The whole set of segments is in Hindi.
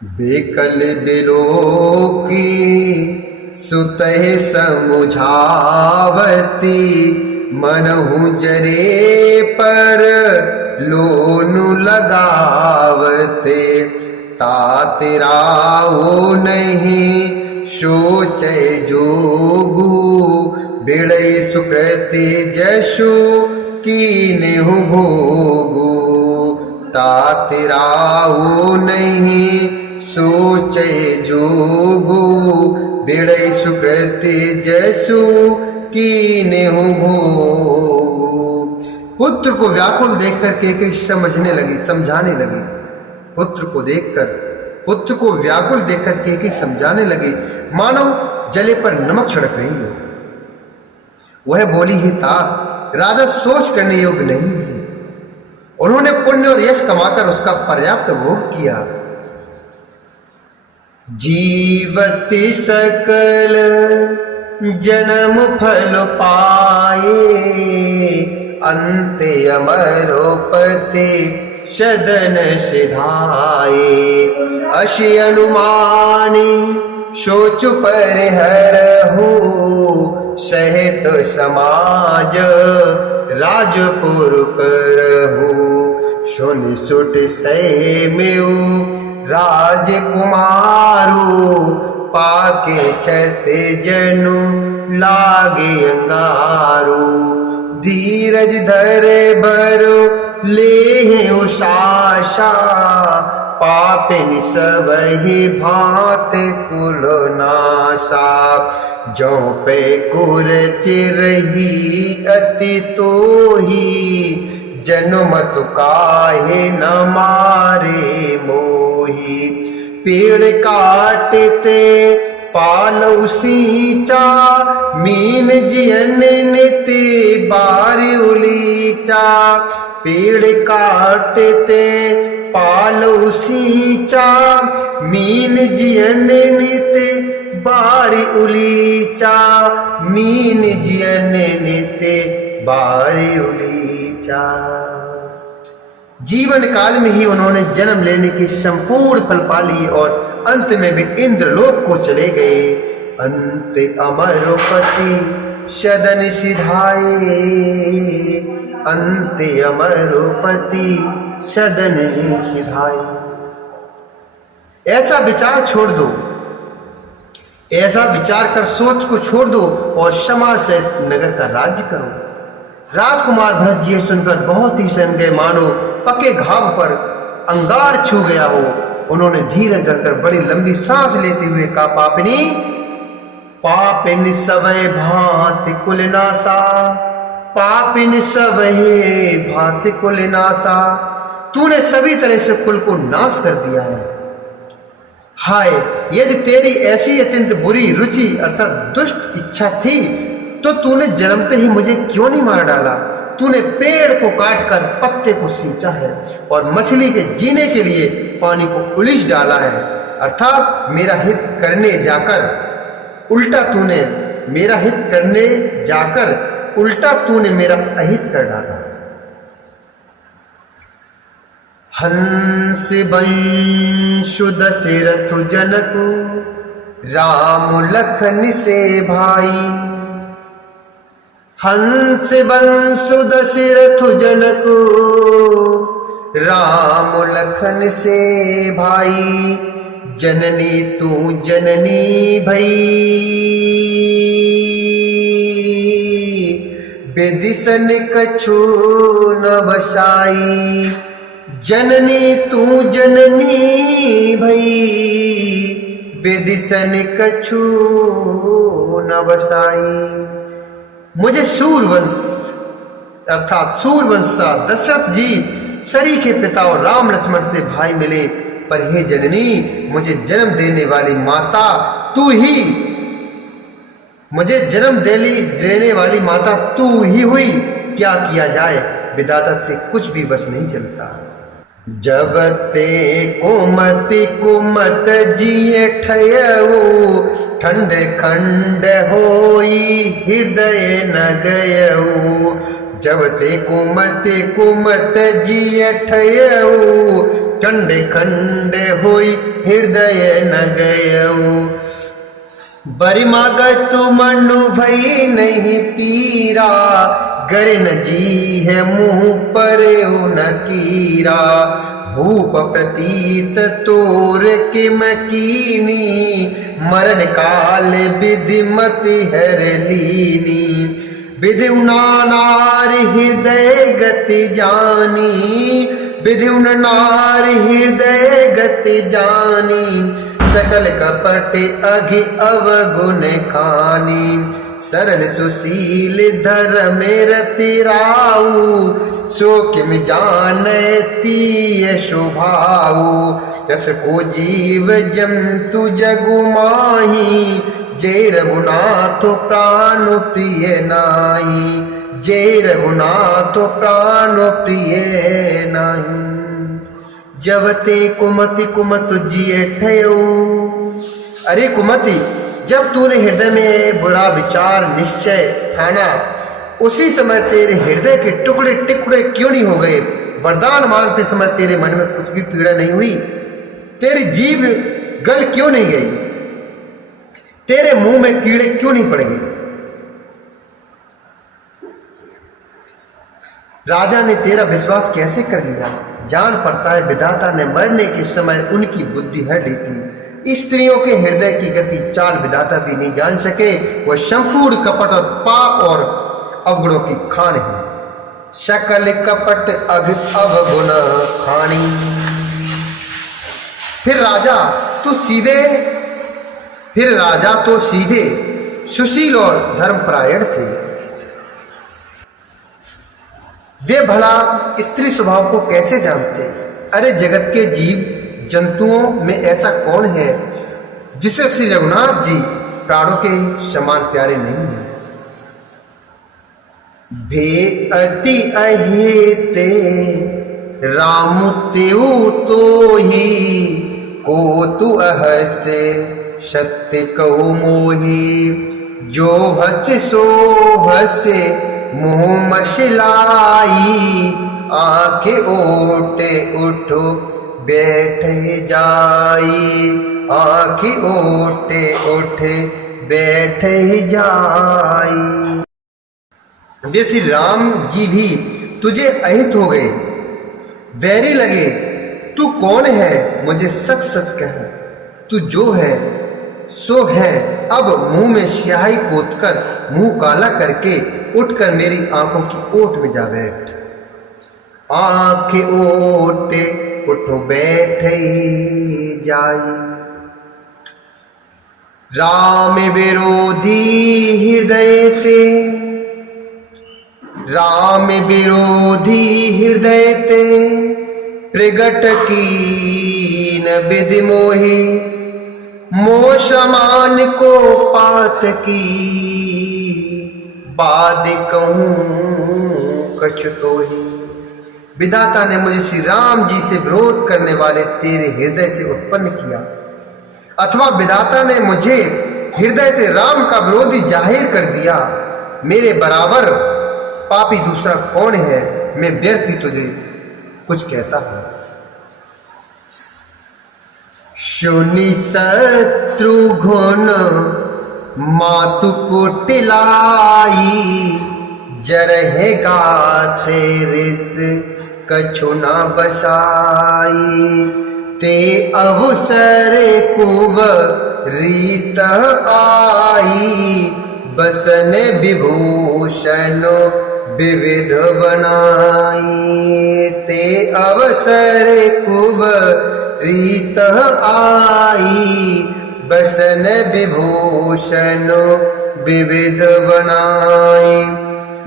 बेकल बिलोकी सुतह समुझावती, मनहु जरे पर लोनु लगावते। तातिराओ नहीं सोचे जोगु, बिड़ई सुकृति जशु कीनेहु भोगु। तातिराओ नहीं सोचे जोगु, बिड़ई सुकृति जशु कीनेहु भोगु। पुत्र को व्याकुल देखकर केकई समझने लगी, समझाने लगी। पुत्र को व्याकुल देखकर केकई समझाने लगी, मानो जले पर नमक छिड़क रही हो। वह बोली, ही तात, राजा सोच करने योग्य नहीं है। उन्होंने पुण्य और यश कमाकर उसका पर्याप्त भोग किया। जीवति सकल जन्म फल पाए, अंते अमरोपति सदन सिधाए। अशि अनुमानी सोच परिहरहु, सहित समाज राजपुर करहु। सुनि सुट सैमेउ राजकुमारू, पाके छते जनु लागे अंगारू। धीरज धरे बरो लेहि उषाशा, पापिन सबहि भांत कुल नाशा। जो पे कुर चिरही अति तोही, जनुमत काहे न मारे मोही। पेड़ काटते पालौ सींचा, मीन जियन निति बारी उलीचा। पेड़ काटते पालौ सींचा, मीन जियन निति बारी उलीचा। मीन जियन निति बारी उलीचा। जीवन काल में ही उन्होंने जन्म लेने की संपूर्ण फल पा लिए और अंत में भी इंद्रलोक को चले गए। अंत अमरोपति सदन सिधाए, अंत अमरोपति सदन सिधाए। ऐसा विचार छोड़ दो, ऐसा विचार कर सोच को छोड़ दो और समाज से नगर का राज्य करो। राजकुमार भरत जी सुनकर बहुत ही सहम गए, मानो पके घाव पर अंगार छू गया हो। उन्होंने धीरज धरकर बड़ी लंबी सांस लेते हुए कहा, पापिनी, पापिन सवै भांति कुल नासा, पापिन सवै भांति कुल नासा। तूने सभी तरह से कुल को नाश कर दिया है। हाय, यदि तेरी ऐसी अत्यंत बुरी रुचि अर्थात दुष्ट इच्छा थी, तो तूने जन्मते ही मुझे क्यों नहीं मार डाला। तूने पेड़ को काटकर पत्ते को सींचा है और मछली के जीने के लिए पानी को उलीच डाला है। अर्थात मेरा हित करने जाकर उल्टा तूने मेरा हित करने जाकर उल्टा तूने मेरा अहित कर डाला। हंस बंशु दशरथ जनकु, राम लखन से भाई। हंस बंशु दशरथ जनकु, राम लखन से भाई। जननी तू जननी भई, विदिशन कछु न बसाई। जननी तू जननी भई, विदिशन कछु न बसाई। मुझे सूरवंश अर्थात सूरवंशा दशरथ जी शरी के पिता और राम लक्ष्मण से भाई मिले, पर हे जननी, मुझे जन्म देने वाली माता तू ही, मुझे जन्म देने वाली माता तू ही हुई। क्या किया जाए, विधाता से कुछ भी बस नहीं चलता। जब ते कुमति कुमत जिए ठयऊ, ठंड खंड होई हृदय न गयऊ। जब ते कुमत जिय ठयऊ, खंड खंड होई हृदय न गयऊ। बरि मागत मनु भई नहीं पीरा, गर न जी है मुँह पर न कीरा। भूप प्रतीत तोर किम कीनी, मरण काल विधि मति हर लीनी। विधि नार हृदय गति जानी, विधि नार हृदय गति जानी। सकल कपट अघि अवगुण खानी, सरल सुशील धर्म रति राऊ। सो किम जाने तीय शोभाऊ, यस को जीव जंतु जगु माही। जय रघुनाथ प्राण प्रिय नाही, जय रघुनाथ प्राण प्रिय नाही। जब ते कुमत जिय ठयऊ। अरे कुमति, जब तूने हृदय में बुरा विचार निश्चय ठाना, उसी समय तेरे हृदय के टुकड़े टिकड़े क्यों नहीं हो गए? वरदान मांगते समय तेरे मन में कुछ भी पीड़ा नहीं हुई? तेरी जीभ गल क्यों नहीं गई? तेरे मुंह में कीड़े क्यों नहीं पड़ गए? राजा ने तेरा विश्वास कैसे कर लिया? जान पड़ता है विधाता ने मरने के समय उनकी बुद्धि हर ली थी। स्त्रियों के हृदय की गति चाल विधाता भी नहीं जान सके। वह संपूर्ण कपट और पाप और अवगुणों की खान है। सकल कपट अवगुण खानी। फिर राजा तो सीधे सुशील और धर्मपरायण थे। वे भला स्त्री स्वभाव को कैसे जानते? अरे जगत के जीव जंतुओं में ऐसा कौन है जिसे श्री रघुनाथ जी प्राणों के समान प्यारे नहीं हैं? भे अति अहिते राम तेऊ तो ही, को तु अहसे सत्य कहु मोही। जो हसे सो हसे मुँह मशिलाई, आंखें ओटे उठो बैठ जाई। आंखें ओटे उठे बैठ जाई। वे श्री राम जी भी तुझे अहित हो गए, वैरी लगे। तू कौन है मुझे सच सच कह, तू जो है सो है। अब मुंह में स्याही पोतकर मुंह काला करके उठकर मेरी आंखों की ओट में जा बैठ। आंखें ओटे उठो बैठ जाई। राम विरोधी हृदय ते, राम विरोधी हृदय ते, प्रगट कीन विधि मोहि। मोह समान को पात की, बाद कहूं कछु तो ही। विधाता ने मुझे श्री राम जी से विरोध करने वाले तेरे हृदय से उत्पन्न किया, अथवा विधाता ने मुझे हृदय से राम का विरोधी जाहिर कर दिया। मेरे बराबर पापी दूसरा कौन है? मैं व्यर्थ तुझे कुछ कहता हूं। सुनि शत्रुघ्न मातु कुटिलाई, जरहे गाते रिस कछु न बसाई। ते अवसर कुव रीत आई, बसन विभूषण विविध बनाई। ते अवसर कुव रीत आई, बसन विभूषण विविध बनाई।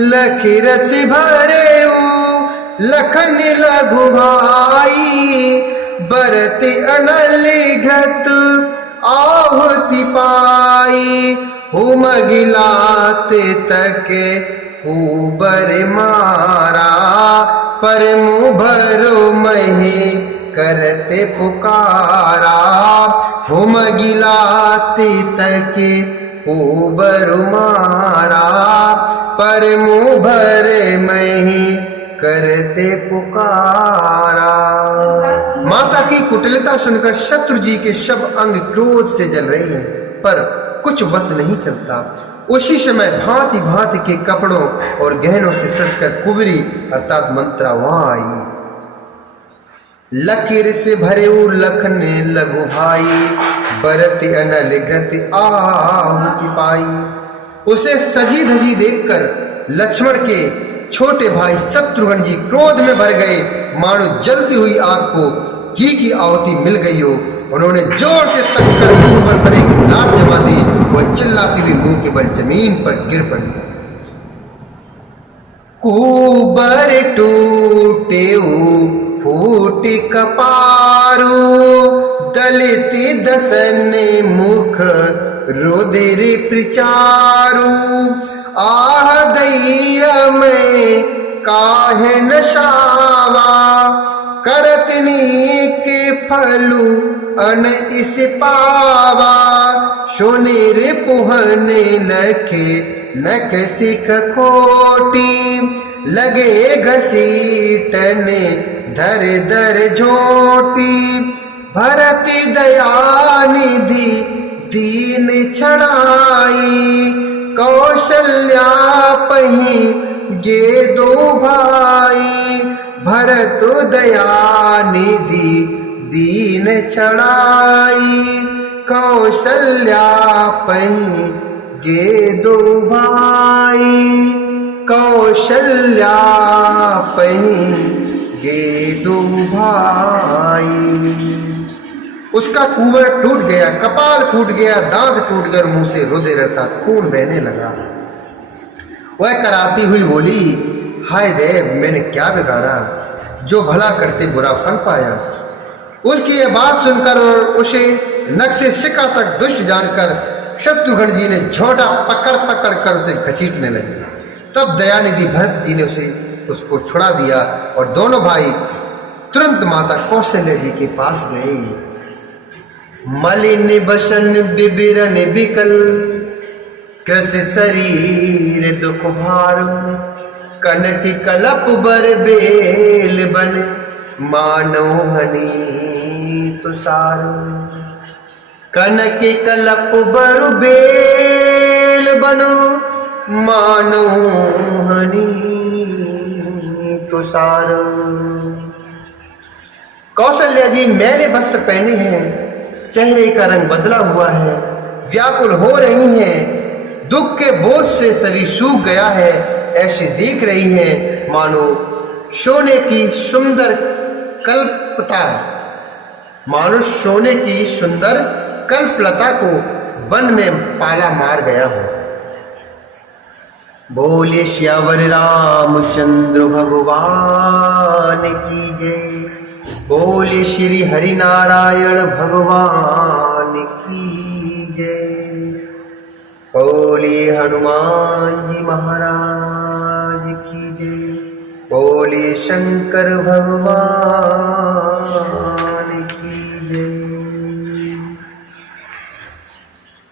लखि रस भरेऊ लखन लघु भाई, बरत अनल घत आहुति पाई। हुम गिलाते तके ऊबर मारा, पर मुँह भरो मही करते पुकारा। हुम गिलाते तके ऊबर मारा, पर मुंह भरे मैं ही करते पुकारा। माता की कुटिलता सुनकर शत्रु जी के सब अंग क्रोध से जल रहे हैं, पर कुछ वश नहीं चलता। उसी समय भांति भांति के कपड़ों और गहनों से सजकर कुबरी अर्थात मंत्रा वहां आई। लकीर से भरे लखन लघु भाई, बरति अनल घृति आहुति पाई। उसे सजी धजी देखकर लक्ष्मण के छोटे भाई शत्रुघ्न जी क्रोध में भर गए, मानो जलती हुई आग को घी की आहुति मिल गई हो। उन्होंने जोर से तककर मुंह पर परे की लात जमा दी। वह चिल्लाती हुई मुंह के बल जमीन पर गिर पड़ी। कुबर टूटे फूट कपारू, दलित दसन मुख रुधिर प्रचारू। आह दैया में काहे नशावा, करतनी के फलू अन इस पावा। सुनिर पुहने लखे नख सिख खोटी, लगे घसीटने धर धर झोटी। भरति दयानिधि दीन छड़ाई, कौशल्या पही गे दो भाई। भरत दयानिधि दीन छड़ाई, कौशल्या पही गे दो भाई। कौशल्या पही गे दो भाई। उसका कुंवर टूट गया, कपाल फूट गया, दांत टूट कर मुंह से रुधिर अर्थात खून बहने लगा। वह कराती हुई बोली, हाय देव, मैंने क्या बिगाड़ा जो भला करते बुरा फल पाया। उसकी यह बात सुनकर और उसे नख से शिका तक दुष्ट जानकर शत्रुघ्न जी ने झोंटा पकड़ पकड़ कर उसे घसीटने लगे। तब दयानिधि भरत जी ने उसको छुड़ा दिया और दोनों भाई तुरंत माता कौशल्या जी के पास गए। मलिन बसन बिबिरन बिकल, कृष शरीर दुख भारू। कनक कलप बर बेल बन, मानो हनी तुषारू। कनक कलप बर बेल बनो, मानो हनी तुषारू। कौशल्या जी मैले वस्त्र पहने हैं, चेहरे का रंग बदला हुआ है, व्याकुल हो रही हैं, दुख के बोझ से शरीर सूख गया है, ऐसे दिख रही हैं मानो सोने की सुंदर कल्पता, मानो सोने की सुंदर कल्पलता को वन में पाला मार गया हो। बोले श्यावर रामचंद्र भगवान की जय। बोले श्री हरि नारायण भगवान की जय। बोले हनुमान जी महाराज की जय। बोले शंकर भगवान